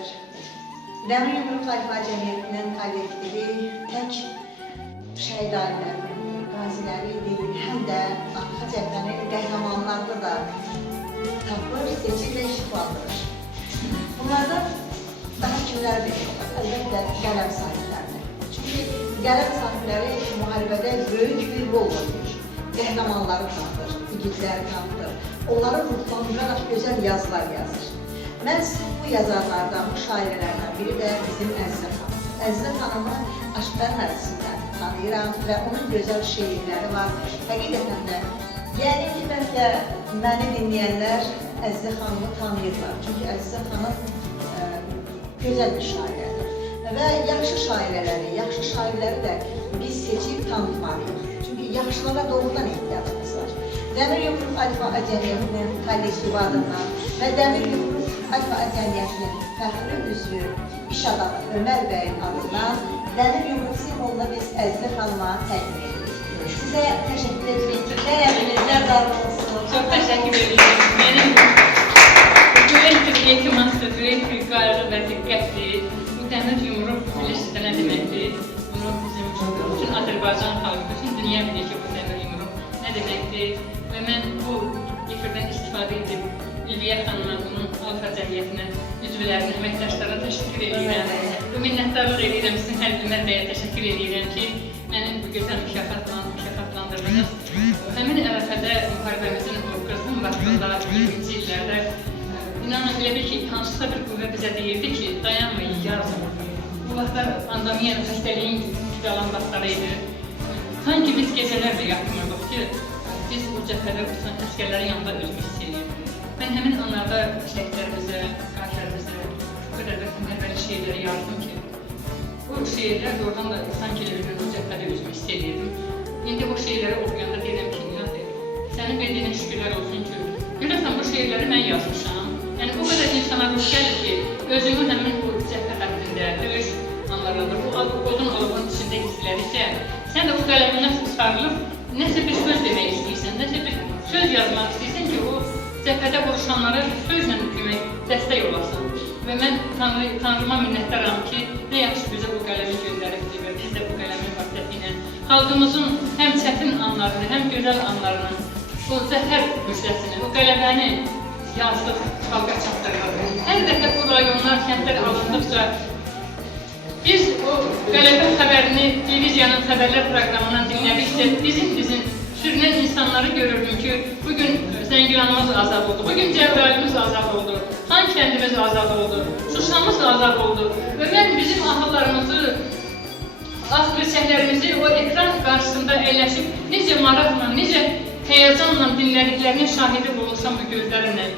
əzizlər, Dəmir Yumruq Tayfa Cəmiyyətinin kollektivi tək şəhid ailələrinin, qaziləri deyil, həm də arxa cəbhənin qəhrəmanlarını da tapır, seçir və iştiqlandırır. Bunlardan daha kimlər deyil, əlbəttə qələm sahiblərini. Çünki qələm sahibləri müharibədə böyük bir rol oynayır. Qəhrəmanları tanıdır, igidləri tanıdır, onları ruhlandıraraq gözəl yazılar yazır. Mən bu yazarlardan, bu şairələrdən biri də bizim Əzizə xanım. Əzizə xanımı Aşqlar məclisindən tanıyıram və onun gözəl şeirləri var. Həqiqətən də, yəni ki, bəlkə məni dinləyənlər Əzizə xanımı tanıyırlar. Çünki Əzizə xanım gözəl bir şairədir. Və yaxşı şairələri, yaxşı şairləri də biz seçib tanıtmalıyıq. Çünki yaxşılara doğrudan ehtiyacımız var. Dəmir Yumruq Tayfa Cəmiyyətinin kollektivi adından və Dəmir Yumruq Tayfa Cəmiyyətinin fəxri üzvü iş adamı Ömər bəyin adından Dəmir Yumruq simvolunu biz Əzizə xanıma təqdim edirik. Sizə təşəkkür edirik. Əmrinizlər daim olsun. Çok teşekkür ediyorum. Benim büyük bir etimattır, büyük bir gayrı ve dikkatli. Bu Dəmir Yumruq bilirsiz ne demektir? Bunu bizim bütün Azerbaycan halkı, bütün dünya bilir ki bu Dəmir Yumruq ne demektir? Ve ben bu efirden istifade edip İlviyə xanıma, bunun Alfa Cəmiyyətinə, üzvlərinə, əməkdaşlara təşəkkür edirəm. Bu minnətdarlıq edirəm, sizin hər Ömər bəyə təşəkkür edirəm ki, mənim bu gözəl mükafatlandırdınız. Həmin ərəfədə müharibəmizin o qızğın vaxtında, 20-ci illərdə inanın elə bir ki, hansısa bir qüvvə bizə deyirdi ki, dayanmayın, yazın. Bu vaxtlar pandemiyanın, xəstəliyin qalan vaxtları idi. Sanki biz gecələrlə yatmırdıq ki, biz bu cəbhədə tutan əsgərlərin yanında özümüz hiss edirdik. Ben hemen onlarda şehitlerimize, kardeşlerimize bu kadar vətənpərvər şiirleri yazdım ki, bu şiirler doğrudan da sanki o cəbhədə özümü hiss edirdim. İndi o şiirləri oxuyanda deyirəm ki, Nihat, sənin verdiğine şükürlər olsun ki, görəsən bu şiirləri mən yazmışam. Yəni o kadar insana ruh gəlir ki, özümü həmin bu cəbhə xəttində, döyüş anlarında, bu qodun alovun içində hissləriksə, sən də bu qələmindən sarılıb, nəsə bir söz demək istəyirsən, nəsə bir söz yazmaq istəyirsən ki, o cəbhədə boşanlara sözlə kömək, dəstək olasın. Və mən Tanrıma minnətdaram ki, nə yaxşı bizə bu qələmi göndəribdir və biz də bu qələmin vasitəsilə xalqımızın həm çətin anlarını, həm gözəl anlarını, bu zəfər müjdəsini, bu qələbəni yazdıq, xalqa çatdırılır. Əlbəttə bu rayonlar, kəndlər alındıqca biz o qələbə xəbərini televiziyanın xəbərlər proqramından dinlədikcə dizin sürünən insanları görürdüm ki, bugün Zəngilanımız azad oldu, bugün Cəbrayilimiz azad oldu, Xan kəndimiz azad oldu, Şuşamız azad oldu. Və mən bizim ahıllarımızı, ağ qırsəklərimizi o ekran qarşısında əyləşib, necə maraqla, necə həyəcanla dinlədiklərinin şahidi olmuşam bu gözlərimlə.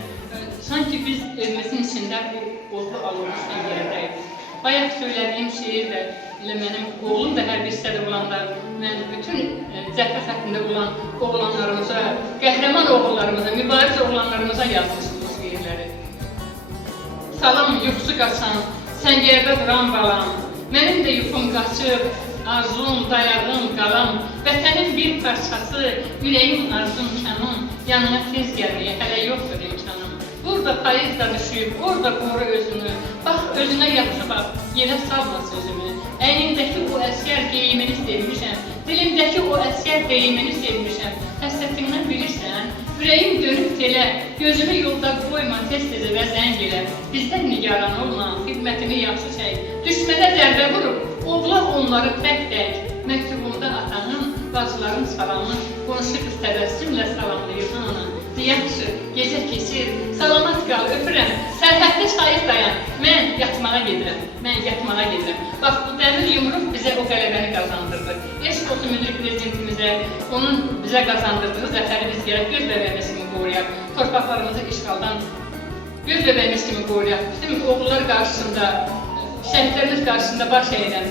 Sanki biz evimizin içində bu qollu alınmışdan yerədəydik. Bayaq söylədiyim şeir də, elə mənim oğlum da hər bir hissədə olanda, mən bütün cəbhə xəttində olan oğlanlarımıza, qəhrəman oğullarımıza, mübariz oğlanlarımıza yazmışım bu şeirləri. Salam yuxusu qaçan, səngərdə duran balam, mənim də yuxum qaçıb, arzum, dayağım, qalam, vətənin bir parçası, ürəyim, arzum, kəmim, yanına tez gəlməyə hələ yoxdur imkanım. Burada payız da düşüb, orada qoru özünü, bax özünə yaxşı bax, yerə salma sözümü. Əynindəki o əskər geyimini sevmişəm, dilimdəki o əskər deyimini sevmişəm. Həsrətimdən bilirsən, ürəyim dönüb telə, gözümü yolda qoyma, tez-tezə və zəng elə. Bizdən nigaran olma, xidmətini yaxşı çək. Düşmədə dərbə vurub, ovla onları tək-tək. Məktubumda atanın, bacıların salamı, qonşu qız təbəssümlə salamlayır ananı. Yaxşı, gecə keçir, salamat qal, öpürəm, sərhəddə şahid dayan, mən yatmağa gedirəm. Bax, bu Dəmir Yumruq bizə o qələbəni qazandırdı. Eşq olsun müdrik prezidentimizə, onun bizə qazandırdığı zəfəri biz gələk göz bəbəyimiz kimi qoruyaq, torpaqlarımızı işğaldan göz bəbəyimiz kimi qoruyaq. Bizim oğullar qarşısında, şəhidlərimiz qarşısında baş əyirəm,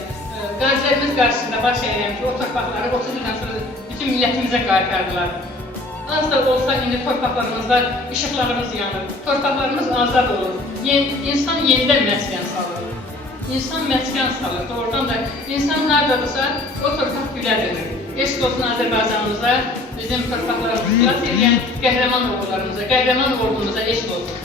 qazilərimiz qarşısında baş əyirəm ki, o torpaqları 30 ildən sonra bütün millətimizə qaytardılar. Az da olsa indi torpaqlarımızda işıqlarımız yanır, torpaqlarımız azad olur, insan yenidən məskən salır. İnsan məskən salır, doğrudan da insan haradadırsa o torpaq gülə dönür. Eşq olsun Azərbaycanımıza, bizim torpaqlarımızı xilas edən qəhrəman oğullarımıza, qəhrəman ordumuza eşq olsun.